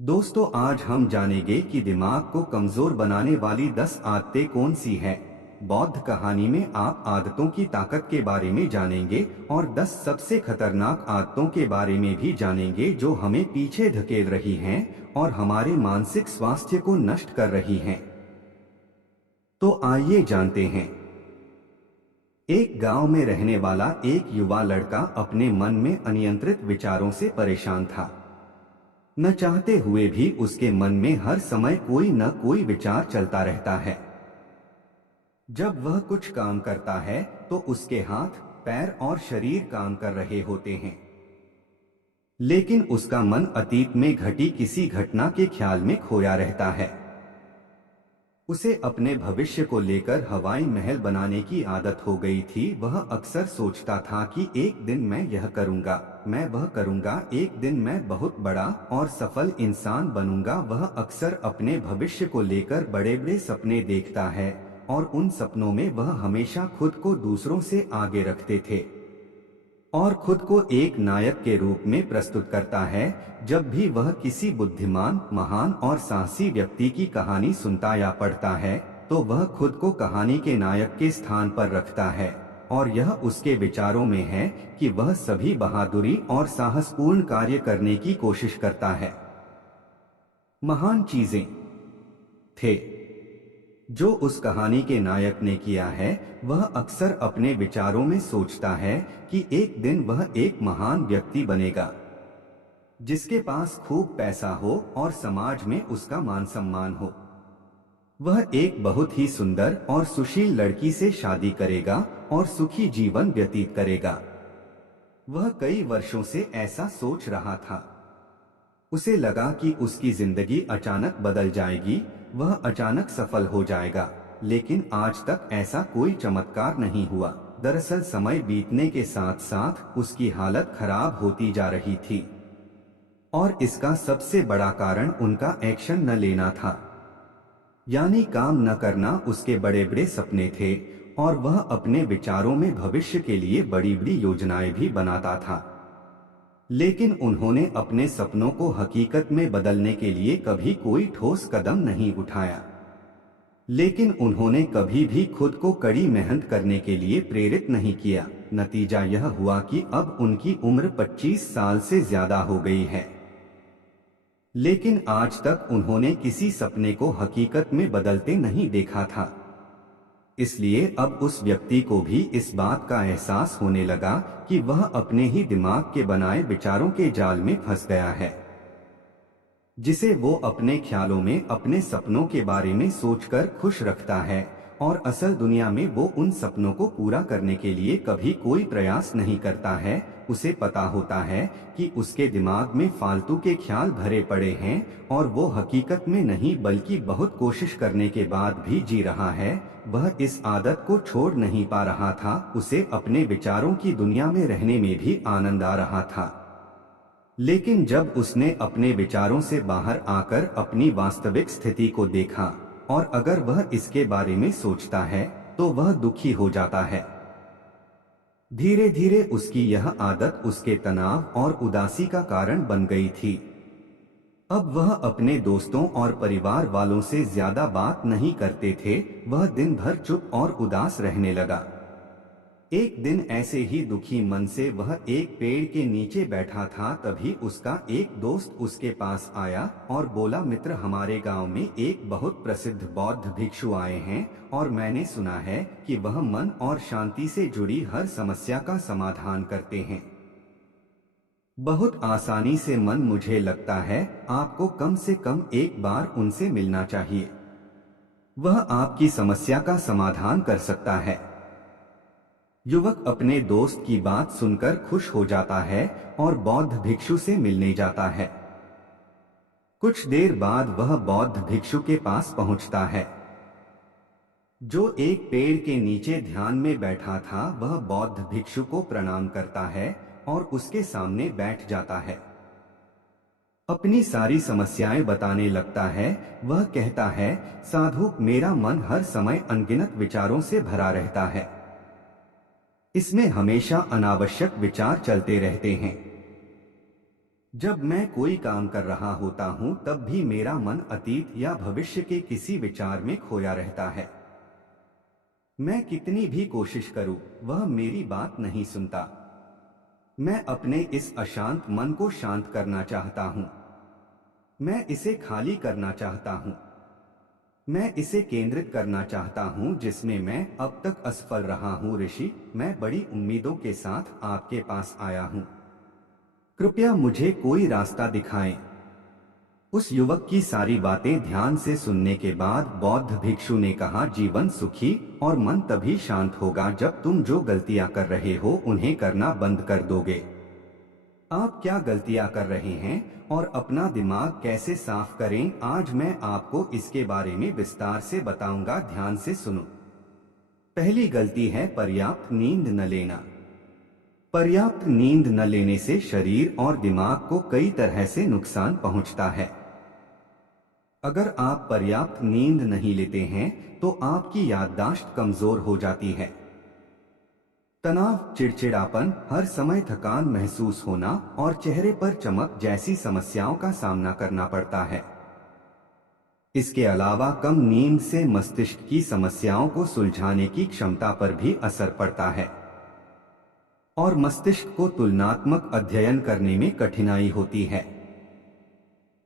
दोस्तों, आज हम जानेंगे कि दिमाग को कमजोर बनाने वाली 10 आदतें कौन सी हैं। बौद्ध कहानी में आप आदतों की ताकत के बारे में जानेंगे और 10 सबसे खतरनाक आदतों के बारे में भी जानेंगे जो हमें पीछे धकेल रही हैं और हमारे मानसिक स्वास्थ्य को नष्ट कर रही हैं। तो आइए जानते हैं। एक गांव में रहने वाला एक युवा लड़का अपने मन में अनियंत्रित विचारों से परेशान था। न चाहते हुए भी उसके मन में हर समय कोई न कोई विचार चलता रहता है। जब वह कुछ काम करता है तो उसके हाथ, पैर और शरीर काम कर रहे होते हैं, लेकिन उसका मन अतीत में घटी किसी घटना के ख्याल में खोया रहता है। उसे अपने भविष्य को लेकर हवाई महल बनाने की आदत हो गई थी। वह अक्सर सोचता था कि एक दिन मैं यह करूंगा, मैं वह करूंगा, एक दिन मैं बहुत बड़ा और सफल इंसान बनूंगा। वह अक्सर अपने भविष्य को लेकर बड़े बड़े सपने देखता है और उन सपनों में वह हमेशा खुद को दूसरों से आगे रखते थे और खुद को एक नायक के रूप में प्रस्तुत करता है। जब भी वह किसी बुद्धिमान, महान और साहसी व्यक्ति की कहानी सुनता या पढ़ता है तो वह खुद को कहानी के नायक के स्थान पर रखता है और यह उसके विचारों में है कि वह सभी बहादुरी और साहसपूर्ण कार्य करने की कोशिश करता है। महान चीजें थे जो उस कहानी के नायक ने किया है। वह अक्सर अपने विचारों में सोचता है कि एक दिन वह एक महान व्यक्ति बनेगा जिसके पास खूब पैसा हो और समाज में उसका मान सम्मान हो। वह एक बहुत ही सुंदर और सुशील लड़की से शादी करेगा और सुखी जीवन व्यतीत करेगा। वह कई वर्षों से ऐसा सोच रहा था। उसे लगा कि उसकी जिंदगी अचानक बदल जाएगी, वह अचानक सफल हो जाएगा, लेकिन आज तक ऐसा कोई चमत्कार नहीं हुआ। दरअसल समय बीतने के साथ साथ उसकी हालत खराब होती जा रही थी और इसका सबसे बड़ा कारण उनका एक्शन न लेना था, यानी काम न करना। उसके बड़े बड़े सपने थे और वह अपने विचारों में भविष्य के लिए बड़ी बड़ी योजनाएं भी बनाता था, लेकिन उन्होंने अपने सपनों को हकीकत में बदलने के लिए कभी कोई ठोस कदम नहीं उठाया। लेकिन उन्होंने कभी भी खुद को कड़ी मेहनत करने के लिए प्रेरित नहीं किया। नतीजा यह हुआ कि अब उनकी उम्र 25 साल से ज्यादा हो गई है, लेकिन आज तक उन्होंने किसी सपने को हकीकत में बदलते नहीं देखा था। इसलिए अब उस व्यक्ति को भी इस बात का एहसास होने लगा कि वह अपने ही दिमाग के बनाए विचारों के जाल में फंस गया है, जिसे वो अपने ख्यालों में अपने सपनों के बारे में सोचकर खुश रखता है और असल दुनिया में वो उन सपनों को पूरा करने के लिए कभी कोई प्रयास नहीं करता है। उसे पता होता है कि उसके दिमाग में फालतू के ख्याल भरे पड़े हैं और वो हकीकत में नहीं बल्कि बहुत कोशिश करने के बाद भी जी रहा है। वह इस आदत को छोड़ नहीं पा रहा था। उसे अपने विचारों की दुनिया में रहने में भी आनंद आ रहा था, लेकिन जब उसने अपने विचारों से बाहर आकर अपनी वास्तविक स्थिति को देखा और अगर वह इसके बारे में सोचता है तो वह दुखी हो जाता है। धीरे धीरे उसकी यह आदत उसके तनाव और उदासी का कारण बन गई थी। अब वह अपने दोस्तों और परिवार वालों से ज्यादा बात नहीं करते थे। वह दिन भर चुप और उदास रहने लगा। एक दिन ऐसे ही दुखी मन से वह एक पेड़ के नीचे बैठा था। तभी उसका एक दोस्त उसके पास आया और बोला, मित्र, हमारे गांव में एक बहुत प्रसिद्ध बौद्ध भिक्षु आए हैं और मैंने सुना है कि वह मन और शांति से जुड़ी हर समस्या का समाधान करते हैं। बहुत आसानी से मन, मुझे लगता है आपको कम से कम एक बार उनसे मिलना चाहिए। वह आपकी समस्या का समाधान कर सकता है। युवक अपने दोस्त की बात सुनकर खुश हो जाता है और बौद्ध भिक्षु से मिलने जाता है। कुछ देर बाद वह बौद्ध भिक्षु के पास पहुंचता है, जो एक पेड़ के नीचे ध्यान में बैठा था। वह बौद्ध भिक्षु को प्रणाम करता है और उसके सामने बैठ जाता है। अपनी सारी समस्याएं बताने लगता है। वह कहता है, साधु, मेरा मन हर समय अनगिनत विचारों से भरा रहता है। इसमें हमेशा अनावश्यक विचार चलते रहते हैं। जब मैं कोई काम कर रहा होता हूं तब भी मेरा मन अतीत या भविष्य के किसी विचार में खोया रहता है। मैं कितनी भी कोशिश करूं, वह मेरी बात नहीं सुनता। मैं अपने इस अशांत मन को शांत करना चाहता हूं। मैं इसे खाली करना चाहता हूं। मैं इसे केंद्रित करना चाहता हूं जिसमें मैं अब तक असफल रहा हूं। ऋषि, मैं बड़ी उम्मीदों के साथ आपके पास आया हूं। कृपया मुझे कोई रास्ता दिखाएं। उस युवक की सारी बातें ध्यान से सुनने के बाद बौद्ध भिक्षु ने कहा, जीवन सुखी और मन तभी शांत होगा जब तुम जो गलतियां कर रहे हो उन्हें करना बंद कर दोगे। आप क्या गलतियां कर रहे हैं और अपना दिमाग कैसे साफ करें, आज मैं आपको इसके बारे में विस्तार से बताऊंगा। ध्यान से सुनो। पहली गलती है पर्याप्त नींद न लेना। पर्याप्त नींद न लेने से शरीर और दिमाग को कई तरह से नुकसान पहुंचता है। अगर आप पर्याप्त नींद नहीं लेते हैं तो आपकी याददाश्त कमजोर हो जाती है। तनाव, चिड़चिड़ापन, हर समय थकान महसूस होना और चेहरे पर चमक जैसी समस्याओं का सामना करना पड़ता है। इसके अलावा कम नींद से मस्तिष्क की समस्याओं को सुलझाने की क्षमता पर भी असर पड़ता है और मस्तिष्क को तुलनात्मक अध्ययन करने में कठिनाई होती है।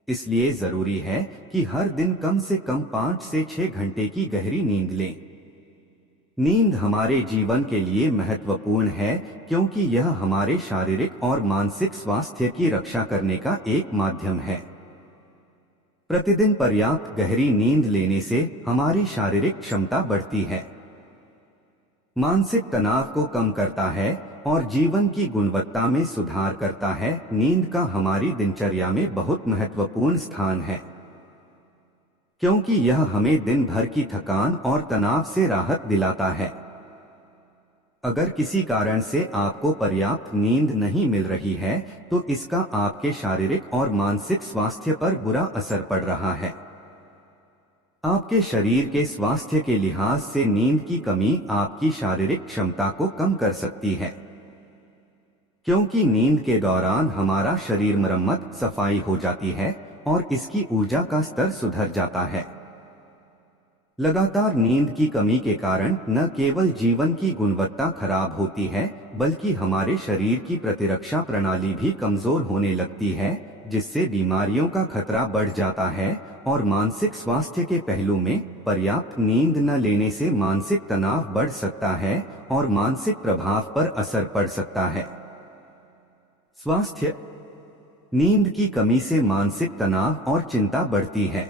इसलिए जरूरी है कि हर दिन कम से कम 5 से 6 घंटे की गहरी नींद लें। नींद हमारे जीवन के लिए महत्वपूर्ण है क्योंकि यह हमारे शारीरिक और मानसिक स्वास्थ्य की रक्षा करने का एक माध्यम है। प्रतिदिन पर्याप्त गहरी नींद लेने से हमारी शारीरिक क्षमता बढ़ती है, मानसिक तनाव को कम करता है और जीवन की गुणवत्ता में सुधार करता है। नींद का हमारी दिनचर्या में बहुत महत्वपूर्ण स्थान है क्योंकि यह हमें दिन भर की थकान और तनाव से राहत दिलाता है। अगर किसी कारण से आपको पर्याप्त नींद नहीं मिल रही है तो इसका आपके शारीरिक और मानसिक स्वास्थ्य पर बुरा असर पड़ रहा है। आपके शरीर के स्वास्थ्य के लिहाज से नींद की कमी आपकी शारीरिक क्षमता को कम कर सकती है क्योंकि नींद के दौरान हमारा शरीर मरम्मत, सफाई हो जाती है और इसकी ऊर्जा का स्तर सुधर जाता है। लगातार नींद की कमी के कारण न केवल जीवन की गुणवत्ता खराब होती है बल्कि हमारे शरीर की प्रतिरक्षा प्रणाली भी कमजोर होने लगती है, जिससे बीमारियों का खतरा बढ़ जाता है। और मानसिक स्वास्थ्य के पहलू में पर्याप्त नींद न लेने से मानसिक तनाव बढ़ सकता है और मानसिक प्रभाव पर असर पड़ सकता है। स्वास्थ्य, नींद की कमी से मानसिक तनाव और चिंता बढ़ती है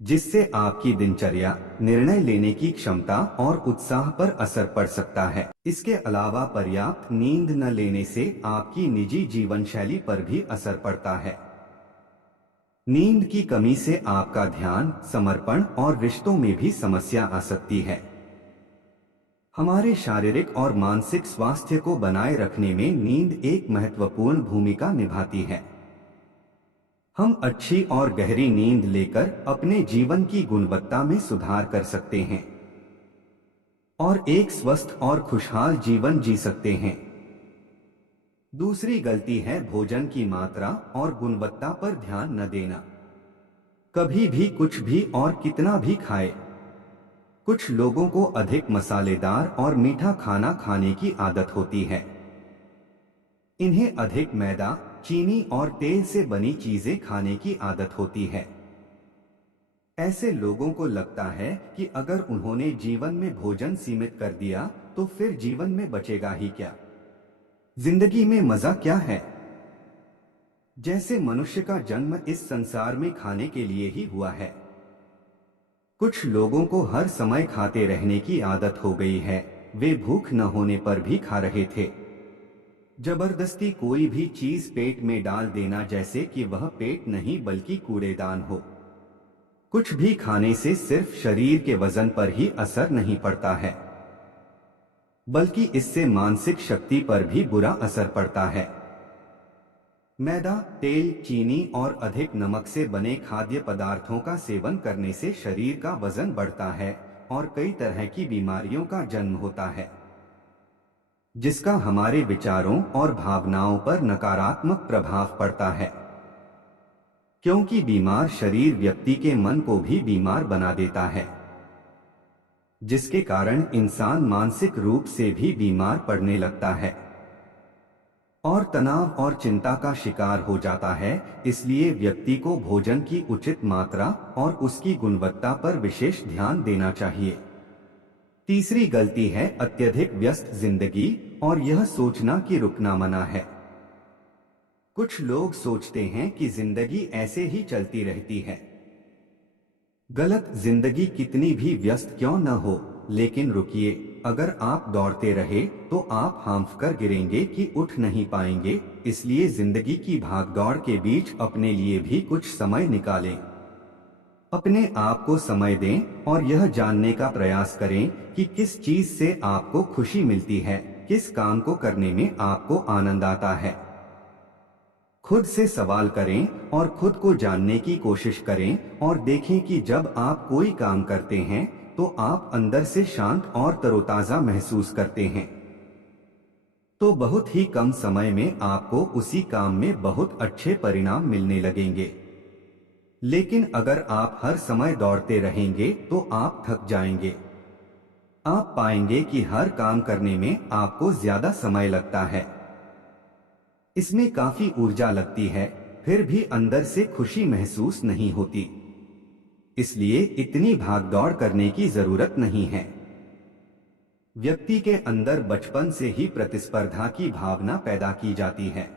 जिससे आपकी दिनचर्या, निर्णय लेने की क्षमता और उत्साह पर असर पड़ सकता है। इसके अलावा पर्याप्त नींद न लेने से आपकी निजी जीवन शैली पर भी असर पड़ता है। नींद की कमी से आपका ध्यान, समर्पण और रिश्तों में भी समस्या आ सकती है। हमारे शारीरिक और मानसिक स्वास्थ्य को बनाए रखने में नींद एक महत्वपूर्ण भूमिका निभाती है। हम अच्छी और गहरी नींद लेकर अपने जीवन की गुणवत्ता में सुधार कर सकते हैं और एक स्वस्थ और खुशहाल जीवन जी सकते हैं। दूसरी गलती है भोजन की मात्रा और गुणवत्ता पर ध्यान न देना। कभी भी कुछ भी और कितना भी खाए। कुछ लोगों को अधिक मसालेदार और मीठा खाना खाने की आदत होती है। इन्हें अधिक मैदा, चीनी और तेल से बनी चीजें खाने की आदत होती है। ऐसे लोगों को लगता है कि अगर उन्होंने जीवन में भोजन सीमित कर दिया तो फिर जीवन में बचेगा ही क्या, जिंदगी में मजा क्या है। जैसे मनुष्य का जन्म इस संसार में खाने के लिए ही हुआ है। कुछ लोगों को हर समय खाते रहने की आदत हो गई है। वे भूख न होने पर भी खा रहे थे। जबरदस्ती कोई भी चीज पेट में डाल देना, जैसे कि वह पेट नहीं बल्कि कूड़ेदान हो। कुछ भी खाने से सिर्फ शरीर के वजन पर ही असर नहीं पड़ता है बल्कि इससे मानसिक शक्ति पर भी बुरा असर पड़ता है। मैदा, तेल, चीनी और अधिक नमक से बने खाद्य पदार्थों का सेवन करने से शरीर का वजन बढ़ता है और कई तरह की बीमारियों का जन्म होता है। जिसका हमारे विचारों और भावनाओं पर नकारात्मक प्रभाव पड़ता है। क्योंकि बीमार शरीर व्यक्ति के मन को भी बीमार बना देता है, जिसके कारण इंसान मानसिक रूप से भी बीमार पड़ने लगता है और तनाव और चिंता का शिकार हो जाता है। इसलिए व्यक्ति को भोजन की उचित मात्रा और उसकी गुणवत्ता पर विशेष ध्यान देना चाहिए। तीसरी गलती है अत्यधिक व्यस्त जिंदगी और यह सोचना कि रुकना मना है। कुछ लोग सोचते हैं कि जिंदगी ऐसे ही चलती रहती है। गलत। जिंदगी कितनी भी व्यस्त क्यों न हो, लेकिन रुकिए। अगर आप दौड़ते रहे तो आप हांफ कर गिरेंगे कि उठ नहीं पाएंगे। इसलिए जिंदगी की भागदौड़ के बीच अपने लिए भी कुछ समय निकालें। अपने आप को समय दें और यह जानने का प्रयास करें कि किस चीज से आपको खुशी मिलती है, किस काम को करने में आपको आनंद आता है। खुद से सवाल करें और खुद को जानने की कोशिश करें और देखें कि जब आप कोई काम करते हैं तो आप अंदर से शांत और तरोताजा महसूस करते हैं, तो बहुत ही कम समय में आपको उसी काम में बहुत अच्छे परिणाम मिलने लगेंगे। लेकिन अगर आप हर समय दौड़ते रहेंगे तो आप थक जाएंगे। आप पाएंगे कि हर काम करने में आपको ज्यादा समय लगता है, इसमें काफी ऊर्जा लगती है, फिर भी अंदर से खुशी महसूस नहीं होती। इसलिए इतनी भागदौड़ करने की जरूरत नहीं है। व्यक्ति के अंदर बचपन से ही प्रतिस्पर्धा की भावना पैदा की जाती है,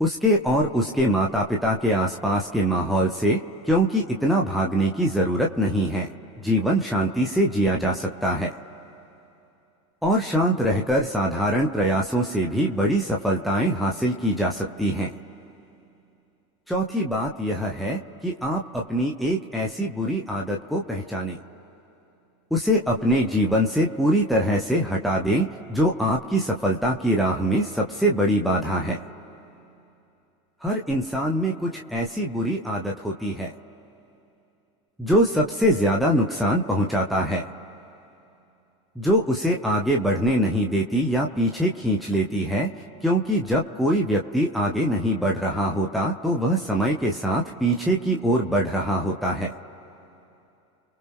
उसके और उसके माता पिता के आसपास के माहौल से। क्योंकि इतना भागने की जरूरत नहीं है, जीवन शांति से जिया जा सकता है और शांत रहकर साधारण प्रयासों से भी बड़ी सफलताएं हासिल की जा सकती हैं। चौथी बात यह है कि आप अपनी एक ऐसी बुरी आदत को पहचानें, उसे अपने जीवन से पूरी तरह से हटा दें जो आपकी सफलता की राह में सबसे बड़ी बाधा है। हर इंसान में कुछ ऐसी बुरी आदत होती है जो सबसे ज्यादा नुकसान पहुंचाता है, जो उसे आगे बढ़ने नहीं देती या पीछे खींच लेती है। क्योंकि जब कोई व्यक्ति आगे नहीं बढ़ रहा होता तो वह समय के साथ पीछे की ओर बढ़ रहा होता है।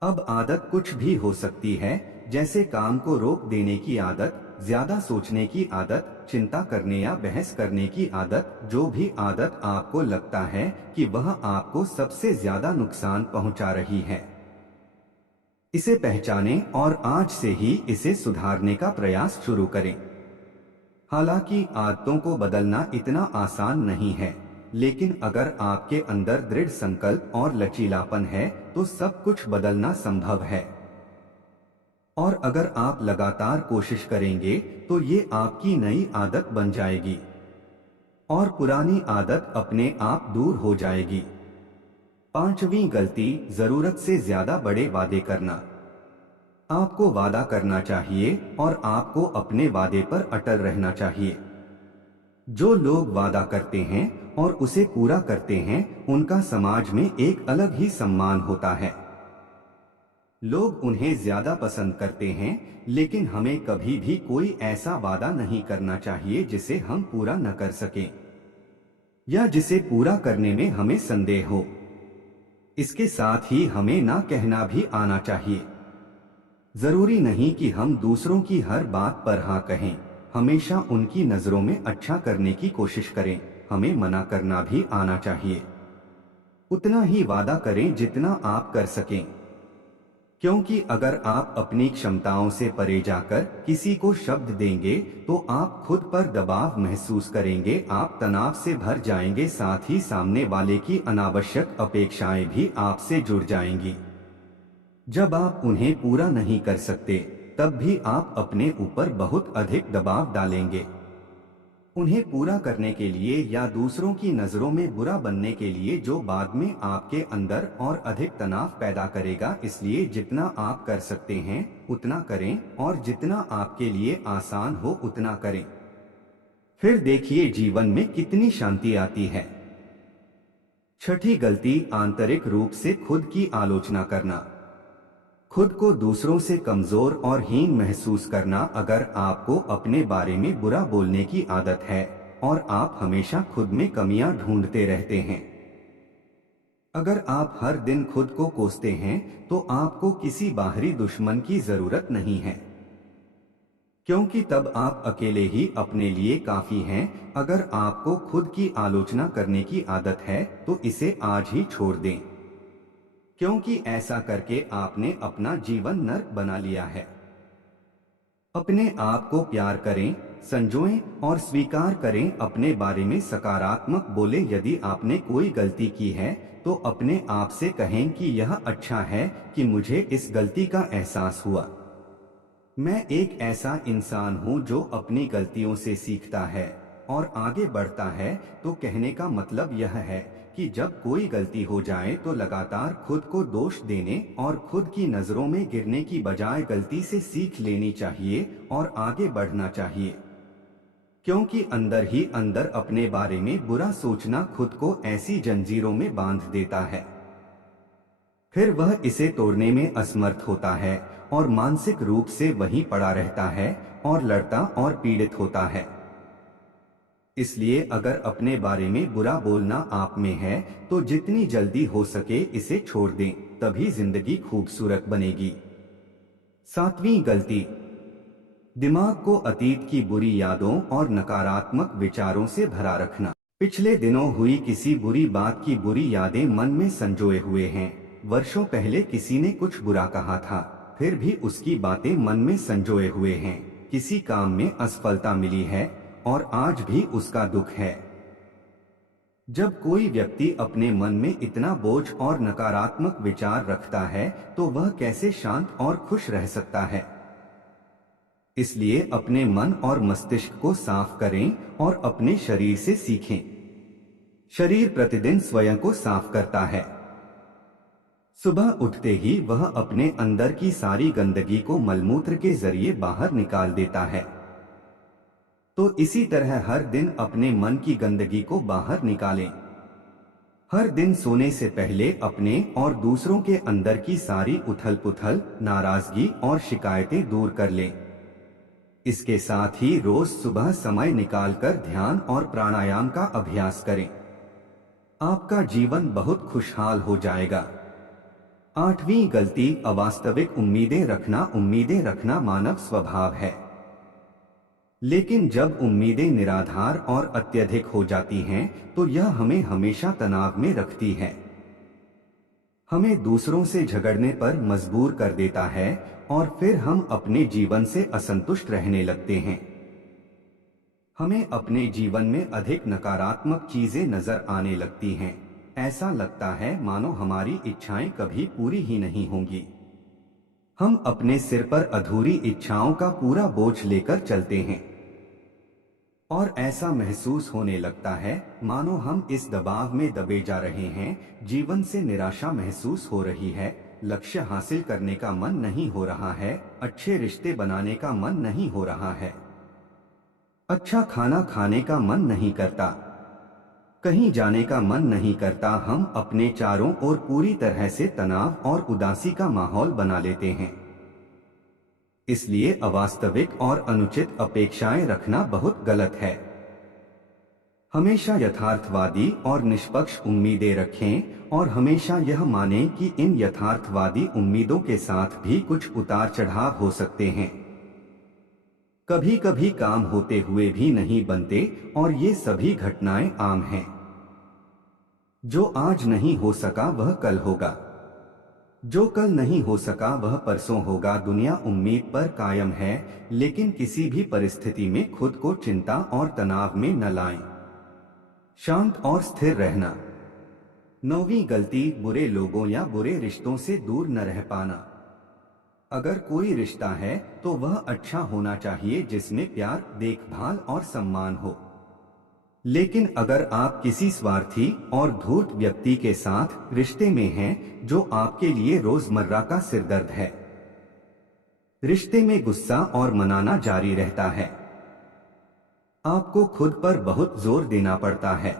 अब आदत कुछ भी हो सकती है, जैसे काम को रोक देने की आदत, ज्यादा सोचने की आदत, चिंता करने या बहस करने की आदत। जो भी आदत आपको लगता है कि वह आपको सबसे ज्यादा नुकसान पहुंचा रही है, इसे पहचानें और आज से ही इसे सुधारने का प्रयास शुरू करें। हालांकि आदतों को बदलना इतना आसान नहीं है, लेकिन अगर आपके अंदर दृढ़ संकल्प और लचीलापन है तो सब कुछ बदलना संभव है। और अगर आप लगातार कोशिश करेंगे तो ये आपकी नई आदत बन जाएगी और पुरानी आदत अपने आप दूर हो जाएगी। पांचवी गलती, जरूरत से ज्यादा बड़े वादे करना। आपको वादा करना चाहिए और आपको अपने वादे पर अटल रहना चाहिए। जो लोग वादा करते हैं और उसे पूरा करते हैं, उनका समाज में एक अलग ही सम्मान होता है। लोग उन्हें ज्यादा पसंद करते हैं, लेकिन हमें कभी भी कोई ऐसा वादा नहीं करना चाहिए जिसे हम पूरा न कर सकें या जिसे पूरा करने में हमें संदेह हो। इसके साथ ही हमें ना कहना भी आना चाहिए। जरूरी नहीं कि हम दूसरों की हर बात पर हाँ कहें, हमेशा उनकी नजरों में अच्छा करने की कोशिश करें। हमें मना करना भी आना चाहिए। उतना ही वादा करें जितना आप कर सकें, क्योंकि अगर आप अपनी क्षमताओं से परे जाकर किसी को शब्द देंगे तो आप खुद पर दबाव महसूस करेंगे, आप तनाव से भर जाएंगे, साथ ही सामने वाले की अनावश्यक अपेक्षाएं भी आपसे जुड़ जाएंगी। जब आप उन्हें पूरा नहीं कर सकते, तब भी आप अपने ऊपर बहुत अधिक दबाव डालेंगे। उन्हें पूरा करने के लिए या दूसरों की नजरों में बुरा बनने के लिए, जो बाद में आपके अंदर और अधिक तनाव पैदा करेगा। इसलिए जितना आप कर सकते हैं उतना करें और जितना आपके लिए आसान हो उतना करें। फिर देखिए जीवन में कितनी शांति आती है। छठी गलती, आंतरिक रूप से खुद की आलोचना करना। खुद को दूसरों से कमजोर और हीन महसूस करना। अगर आपको अपने बारे में बुरा बोलने की आदत है और आप हमेशा खुद में कमियां ढूंढते रहते हैं, अगर आप हर दिन खुद को कोसते हैं, तो आपको किसी बाहरी दुश्मन की जरूरत नहीं है, क्योंकि तब आप अकेले ही अपने लिए काफी हैं। अगर आपको खुद की आलोचना करने की आदत है, तो इसे आज ही छोड़ दें, क्योंकि ऐसा करके आपने अपना जीवन नर्क बना लिया है। अपने आप को प्यार करें, संजोएं और स्वीकार करें। अपने बारे में सकारात्मक बोलें। यदि आपने कोई गलती की है, तो अपने आप से कहें कि यह अच्छा है कि मुझे इस गलती का एहसास हुआ। मैं एक ऐसा इंसान हूँ जो अपनी गलतियों से सीखता है और आगे बढ़ता है। तो कहने का मतलब यह है कि जब कोई गलती हो जाए तो लगातार खुद को दोष देने और खुद की नजरों में गिरने की बजाय गलती से सीख लेनी चाहिए और आगे बढ़ना चाहिए, क्योंकि अंदर ही अंदर अपने बारे में बुरा सोचना खुद को ऐसी जंजीरों में बांध देता है, फिर वह इसे तोड़ने में असमर्थ होता है और मानसिक रूप से वहीं पड़ा रहता है और लड़ता और पीड़ित होता है। इसलिए अगर अपने बारे में बुरा बोलना आप में है, तो जितनी जल्दी हो सके इसे छोड़ दें, तभी जिंदगी खूबसूरत बनेगी। 7वीं गलती, दिमाग को अतीत की बुरी यादों और नकारात्मक विचारों से भरा रखना। पिछले दिनों हुई किसी बुरी बात की बुरी यादें मन में संजोए हुए हैं। वर्षों पहले किसी ने कुछ बुरा कहा था, फिर भी उसकी बातें मन में संजोए हुए हैं। किसी काम में असफलता मिली है और आज भी उसका दुख है। जब कोई व्यक्ति अपने मन में इतना बोझ और नकारात्मक विचार रखता है, तो वह कैसे शांत और खुश रह सकता है। इसलिए अपने मन और मस्तिष्क को साफ करें और अपने शरीर से सीखें। शरीर प्रतिदिन स्वयं को साफ करता है। सुबह उठते ही वह अपने अंदर की सारी गंदगी को मलमूत्र के जरिए बाहर निकाल देता है। तो इसी तरह हर दिन अपने मन की गंदगी को बाहर निकालें। हर दिन सोने से पहले अपने और दूसरों के अंदर की सारी उथल-पुथल, नाराजगी और शिकायतें दूर कर लें। इसके साथ ही रोज सुबह समय निकालकर ध्यान और प्राणायाम का अभ्यास करें। आपका जीवन बहुत खुशहाल हो जाएगा। 8वीं गलती, अवास्तविक उम्मीदें रखना। उम्मीदें रखना मानव स्वभाव है, लेकिन जब उम्मीदें निराधार और अत्यधिक हो जाती हैं, तो यह हमें हमेशा तनाव में रखती है। हमें दूसरों से झगड़ने पर मजबूर कर देता है और फिर हम अपने जीवन से असंतुष्ट रहने लगते हैं। हमें अपने जीवन में अधिक नकारात्मक चीजें नजर आने लगती हैं। ऐसा लगता है मानो हमारी इच्छाएं कभी पूरी ही नहीं होंगी। हम अपने सिर पर अधूरी इच्छाओं का पूरा बोझ लेकर चलते हैं और ऐसा महसूस होने लगता है मानो हम इस दबाव में दबे जा रहे हैं। जीवन से निराशा महसूस हो रही है, लक्ष्य हासिल करने का मन नहीं हो रहा है, अच्छे रिश्ते बनाने का मन नहीं हो रहा है, अच्छा खाना खाने का मन नहीं करता, कहीं जाने का मन नहीं करता। हम अपने चारों ओर पूरी तरह से तनाव और उदासी का माहौल बना लेते हैं। इसलिए अवास्तविक और अनुचित अपेक्षाएं रखना बहुत गलत है। हमेशा यथार्थवादी और निष्पक्ष उम्मीदें रखें और हमेशा यह मानें कि इन यथार्थवादी उम्मीदों के साथ भी कुछ उतार चढ़ाव हो सकते हैं। कभी कभी काम होते हुए भी नहीं बनते और ये सभी घटनाएं आम हैं। जो आज नहीं हो सका वह कल होगा, जो कल नहीं हो सका वह परसों होगा। दुनिया उम्मीद पर कायम है, लेकिन किसी भी परिस्थिति में खुद को चिंता और तनाव में न लाएं। शांत और स्थिर रहना। 9वीं गलती, बुरे लोगों या बुरे रिश्तों से दूर न रह पाना। अगर कोई रिश्ता है तो वह अच्छा होना चाहिए, जिसमें प्यार, देखभाल और सम्मान हो। लेकिन अगर आप किसी स्वार्थी और धूर्त व्यक्ति के साथ रिश्ते में हैं, जो आपके लिए रोजमर्रा का सिरदर्द है, रिश्ते में गुस्सा और मनाना जारी रहता है, आपको खुद पर बहुत जोर देना पड़ता है,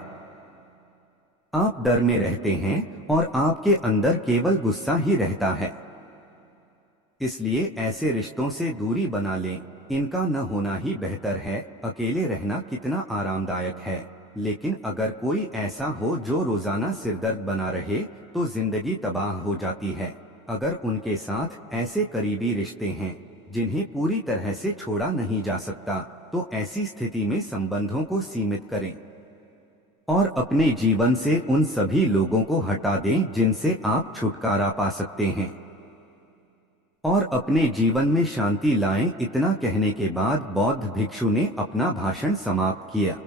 आप डर में रहते हैं और आपके अंदर केवल गुस्सा ही रहता है, इसलिए ऐसे रिश्तों से दूरी बना लें। इनका न होना ही बेहतर है। अकेले रहना कितना आरामदायक है, लेकिन अगर कोई ऐसा हो जो रोजाना सिरदर्द बना रहे तो जिंदगी तबाह हो जाती है। अगर उनके साथ ऐसे करीबी रिश्ते हैं जिन्हें पूरी तरह से छोड़ा नहीं जा सकता, तो ऐसी स्थिति में संबंधों को सीमित करें और अपने जीवन से उन सभी लोगों को हटा दें जिनसे आप छुटकारा पा सकते हैं और अपने जीवन में शांति लाएं। इतना कहने के बाद बौद्ध भिक्षु ने अपना भाषण समाप्त किया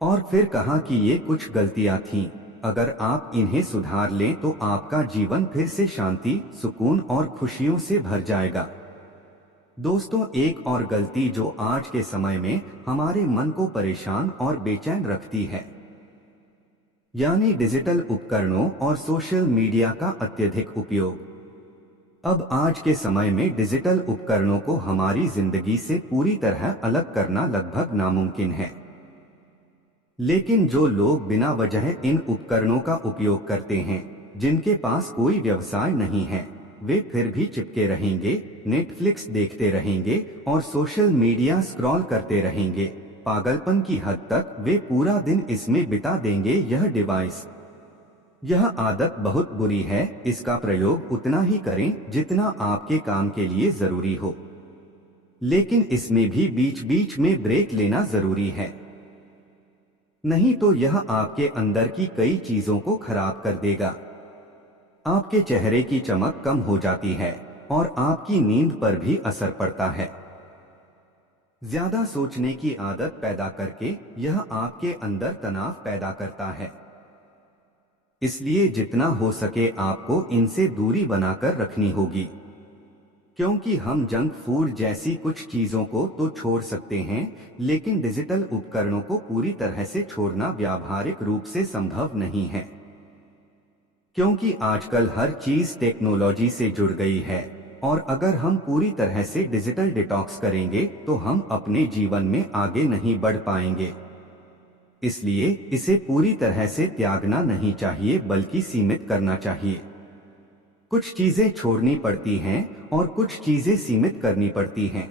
और फिर कहा कि ये कुछ गलतियां थीं। अगर आप इन्हें सुधार लें तो आपका जीवन फिर से शांति, सुकून और खुशियों से भर जाएगा। दोस्तों, एक और गलती जो आज के समय में हमारे मन को परेशान और बेचैन रखती है, यानी डिजिटल उपकरणों और सोशल मीडिया का अत्यधिक उपयोग। अब आज के समय में डिजिटल उपकरणों को हमारी जिंदगी से पूरी तरह अलग करना लगभग नामुमकिन है। लेकिन जो लोग बिना वजह इन उपकरणों का उपयोग करते हैं, जिनके पास कोई व्यवसाय नहीं है, वे फिर भी चिपके रहेंगे, नेटफ्लिक्स देखते रहेंगे और सोशल मीडिया स्क्रॉल करते रहेंगे। पागलपन की हद तक वे पूरा दिन इसमें बिता देंगे। यह आदत बहुत बुरी है। इसका प्रयोग उतना ही करें जितना आपके काम के लिए जरूरी हो, लेकिन इसमें भी बीच बीच में ब्रेक लेना जरूरी है, नहीं तो यह आपके अंदर की कई चीजों को खराब कर देगा। आपके चेहरे की चमक कम हो जाती है और आपकी नींद पर भी असर पड़ता है। ज्यादा सोचने की आदत पैदा करके यह आपके अंदर तनाव पैदा करता है। इसलिए जितना हो सके आपको इनसे दूरी बनाकर रखनी होगी, क्योंकि हम जंक फूड जैसी कुछ चीजों को तो छोड़ सकते हैं, लेकिन डिजिटल उपकरणों को पूरी तरह से छोड़ना व्यावहारिक रूप से संभव नहीं है, क्योंकि आजकल हर चीज टेक्नोलॉजी से जुड़ गई है और अगर हम पूरी तरह से डिजिटल डिटॉक्स करेंगे तो हम अपने जीवन में आगे नहीं बढ़ पाएंगे। इसलिए इसे पूरी तरह से त्यागना नहीं चाहिए, बल्कि सीमित करना चाहिए। कुछ चीजें छोड़नी पड़ती हैं और कुछ चीजें सीमित करनी पड़ती हैं।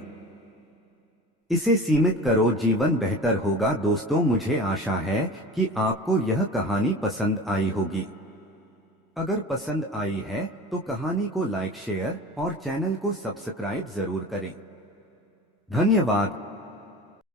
इसे सीमित करो, जीवन बेहतर होगा। दोस्तों, मुझे आशा है कि आपको यह कहानी पसंद आई होगी। अगर पसंद आई है तो कहानी को लाइक, शेयर और चैनल को सब्सक्राइब जरूर करें। धन्यवाद।